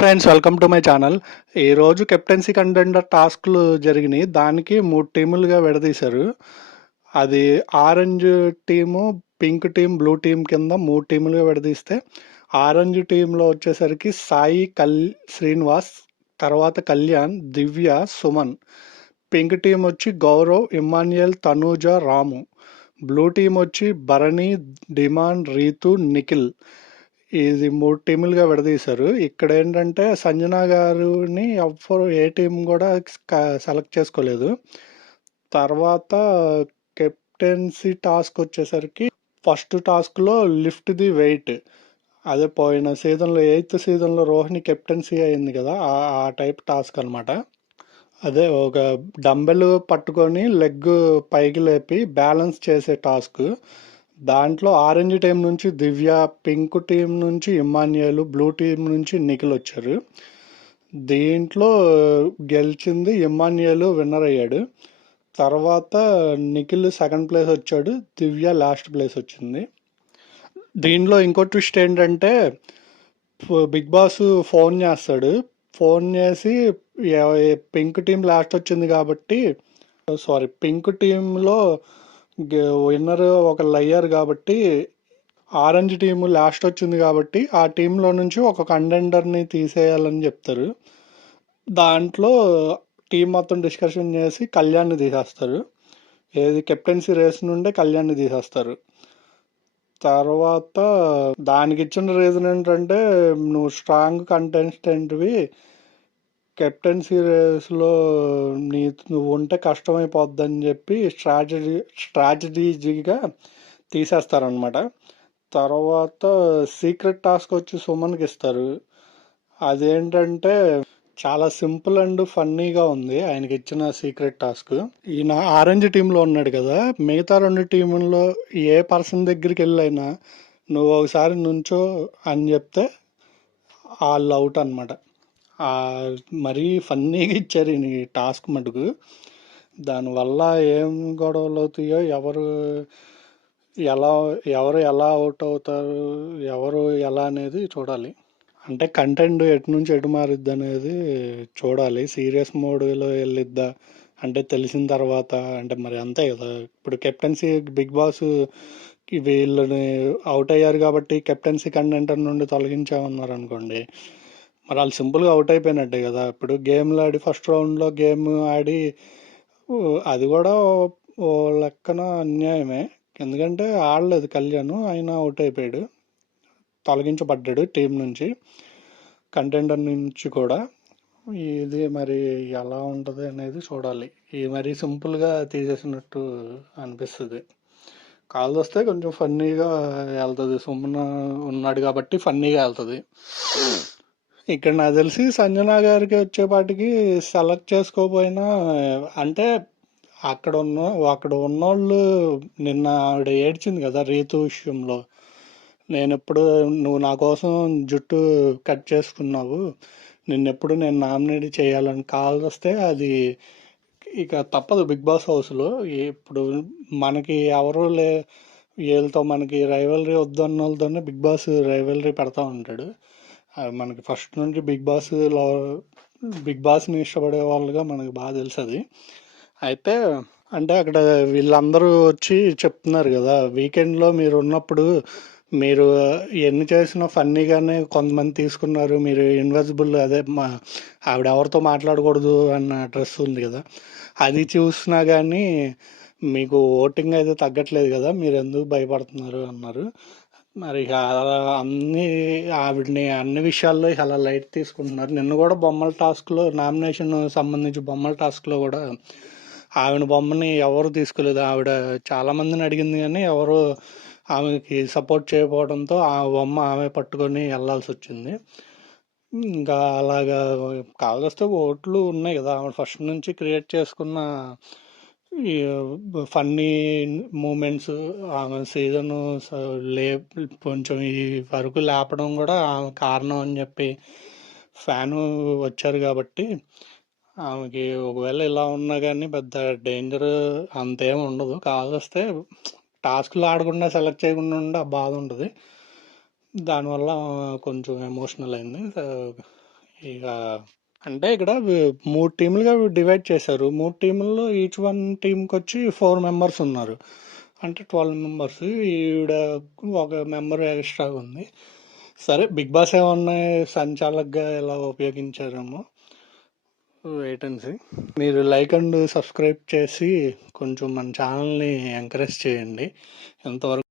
Friends, welcome to my channel. ఈరోజు captaincy contender టాస్క్లు జరిగినాయి. దానికి 3 టీములుగా విడదీశారు. అది orange team, pink team, blue team కింద 3 టీములుగా విడదీస్తే ఆరెంజ్ టీంలో వచ్చేసరికి సాయి, శ్రీనివాస్, తర్వాత కళ్యాణ్, దివ్య, సుమన్. పింక్ టీం వచ్చి గౌరవ్, ఇమ్మాన్యుయల్, తనూజ, రాము. బ్లూ టీం వచ్చి భరణి, డిమాండ్, రీతు, నిఖిల్. ఇది 3 టీములుగా విడదీశారు. ఇక్కడ ఏంటంటే సంజన గారిని ఎవ్వరు ఏ టీం కూడా సెలెక్ట్ చేసుకోలేదు. తర్వాత కెప్టెన్సీ టాస్క్ వచ్చేసరికి ఫస్ట్ టాస్క్లో లిఫ్ట్ ది వెయిట్. అదే పోయిన సీజన్లో 8th సీజన్లో రోహిణి కెప్టెన్సీ అయింది కదా, ఆ టైప్ టాస్క్ అనమాట. అదే ఒక డంబెల్ పట్టుకొని లెగ్ పైకి లేపి బ్యాలెన్స్ చేసే టాస్క్. దాంట్లో ఆరెంజ్ టీం నుంచి దివ్య, పింక్ టీం నుంచి ఇమ్మాన్యుయల్, బ్లూ టీం నుంచి నిఖిల్ వచ్చారు. దీంట్లో గెలిచింది ఇమ్మాన్యుయల్, విన్నర్ అయ్యాడు. తర్వాత నిఖిల్ సెకండ్ ప్లేస్ వచ్చాడు, దివ్య లాస్ట్ ప్లేస్ వచ్చింది. దీంట్లో ఇంకో ట్విస్ట్ ఏంటంటే బిగ్ బాస్ ఫోన్ చేస్తాడు. ఫోన్ చేసి పింక్ టీం లాస్ట్ వచ్చింది కాబట్టి పింక్ టీంలో విన్నర్ ఒకళ్ళు అయ్యారు కాబట్టి ఆరెంజ్ టీము లాస్ట్ వచ్చింది కాబట్టి ఆ టీంలో నుంచి ఒక కంటెండర్ని తీసేయాలని చెప్తారు. దాంట్లో టీం మొత్తం డిస్కషన్ చేసి కళ్యాణ్ని తీసేస్తారు. ఏది కెప్టెన్సీ రేస్ నుండే కళ్యాణ్ని తీసేస్తారు. తర్వాత దానికి ఇచ్చిన రీజన్ ఏంటంటే నువ్వు స్ట్రాంగ్ కంటెస్టెంట్వి, కెప్టెన్సీ రేస్లో నువ్వు ఉంటే కష్టమైపోద్దని చెప్పి స్ట్రాటజీగా తీసేస్తారనమాట. తర్వాత సీక్రెట్ టాస్క్ వచ్చి సుమన్కి ఇస్తారు. అదేంటంటే చాలా సింపుల్ అండ్ ఫన్నీగా ఉంది ఆయనకి ఇచ్చిన సీక్రెట్ టాస్క్. ఈయన ఆరెంజ్ టీంలో ఉన్నాడు కదా, మిగతా 2 టీముల్లో ఏ పర్సన్ దగ్గరికి వెళ్ళైనా నువ్వు ఒకసారి నుంచో అని చెప్తే వాళ్ళు అవుట్ అనమాట. మరీ ఫన్నీగా ఇచ్చారు ఈ టాస్క్ మటుకు. దానివల్ల ఏం గొడవలు అవుతాయో, ఎవరు ఎలా అవుట్ అవుతారు, ఎవరు ఎలా అనేది చూడాలి. అంటే కంటెంట్ ఎటు నుంచి ఎటు మారిద్ది అనేది చూడాలి. సీరియస్ మోడ్లో వెళ్ళిద్దా అంటే తెలిసిన తర్వాత, అంటే మరి అంతే కదా. ఇప్పుడు కెప్టెన్సీ బిగ్ బాస్ వీళ్ళని అవుట్ అయ్యారు కాబట్టి కెప్టెన్సీ కంటెంటర్ నుండి తొలగించామన్నారు అనుకోండి, మరి వాళ్ళు సింపుల్గా అవుట్ అయిపోయినట్టే కదా. ఇప్పుడు గేమ్లు ఆడి ఫస్ట్ రౌండ్లో గేమ్ ఆడి అది కూడా ఓ లెక్కన అన్యాయమే. ఎందుకంటే ఆడలేదు కళ్యాణ్, ఆయన అవుట్ అయిపోయాడు, తొలగించబడ్డాడు టీం నుంచి, కంటెండర్ నుంచి కూడా. ఇది మరి ఎలా ఉంటుంది అనేది చూడాలి. ఇది మరీ సింపుల్గా తీసేసినట్టు అనిపిస్తుంది. కాల్ వస్తే కొంచెం ఫన్నీగా వెళ్తుంది. సుమన్ ఉన్నాడు కాబట్టి ఫన్నీగా వెళ్తుంది. ఇక్కడ నాకు తెలిసి సంజన గారికి వచ్చేపాటికి సెలెక్ట్ చేసుకోకపోయినా, అంటే అక్కడ ఉన్నోళ్ళు నిన్న ఆవిడ ఏడ్చింది కదా రీతు విషయంలో. నేనెప్పుడు నువ్వు నా కోసం జుట్టు కట్ చేసుకున్నావు, నిన్నెప్పుడు నేను నామినేట్ చేయాలని కాల్ వస్తే అది ఇక తప్పదు. బిగ్ బాస్ హౌస్లో ఇప్పుడు మనకి ఎవరు వీళ్ళతో మనకి రైవలరీ వద్దన్న వాళ్ళతోనే బిగ్ బాస్ రైవలరీ పెడతా ఉంటాడు. మనకి ఫస్ట్ నుంచి బిగ్ బాస్ని ఇష్టపడే వాళ్ళుగా మనకి బాగా తెలుసు అది. అయితే అంటే అక్కడ వీళ్ళందరూ వచ్చి చెప్తున్నారు కదా, వీకెండ్లో మీరు ఉన్నప్పుడు మీరు ఎన్ని చేసినా ఫన్నీగానే కొంతమంది తీసుకున్నారు, మీరు ఇన్విజిబుల్ అదే ఆవిడ ఎవరితో మాట్లాడకూడదు అన్న డ్రెస్ ఉంది కదా, అది చూసినా కానీ మీకు ఓటింగ్ అయితే తగ్గట్లేదు కదా, మీరు ఎందుకు భయపడుతున్నారు అన్నారు. మరి ఆవిడని అన్ని విషయాల్లో అలా లైట్ తీసుకుంటున్నారు. నిన్న కూడా బొమ్మల టాస్క్లో, నామినేషన్ సంబంధించి బొమ్మల టాస్క్లో కూడా ఆవిడ బొమ్మని ఎవరు తీసుకోలేదు. ఆవిడ చాలామందిని అడిగింది కానీ ఎవరు ఆమెకి సపోర్ట్ చేయకపోవడంతో ఆ బొమ్మ ఆమె పట్టుకొని వెళ్ళాల్సి వచ్చింది. ఇంకా అలాగా కావాల్సి ఓట్లు ఉన్నాయి కదా, ఆమె ఫస్ట్ నుంచి క్రియేట్ చేసుకున్న ఈ ఫన్నీ మూమెంట్స్, ఆమె సీజన్ కొంచెం ఈ వరకు లేపడం కూడా ఆమె కారణం అని చెప్పి ఫ్యాను వచ్చారు కాబట్టి ఆమెకి ఒకవేళ ఇలా ఉన్నా కానీ పెద్ద డేంజర్ అంతేం ఉండదు. కావాల్సి టాస్క్లు ఆడకుండా సెలెక్ట్ చేయకుండా ఉంటే ఆ బాధ ఉంటుంది. దానివల్ల కొంచెం ఎమోషనల్ అయింది. ఇక అంటే ఇక్కడ 3 టీములుగా డివైడ్ చేశారు. 3 టీముల్లో ఈచ్ వన్ టీంకొచ్చి 4 మెంబర్స్ ఉన్నారు. అంటే 12 మెంబర్స్. ఈవిడ ఒక మెంబర్ ఎక్స్ట్రాగా ఉంది. సరే, బిగ్ బాస్ ఏమన్నా సంచాలకుగా ఎలా ఉపయోగించారేమో, వెయిట్ అండ్ సీ. మీరు లైక్ అండ్ సబ్స్క్రైబ్ చేసి కొంచెం మన ఛానల్ని ఎంకరేజ్ చేయండి. ఎంతవరకు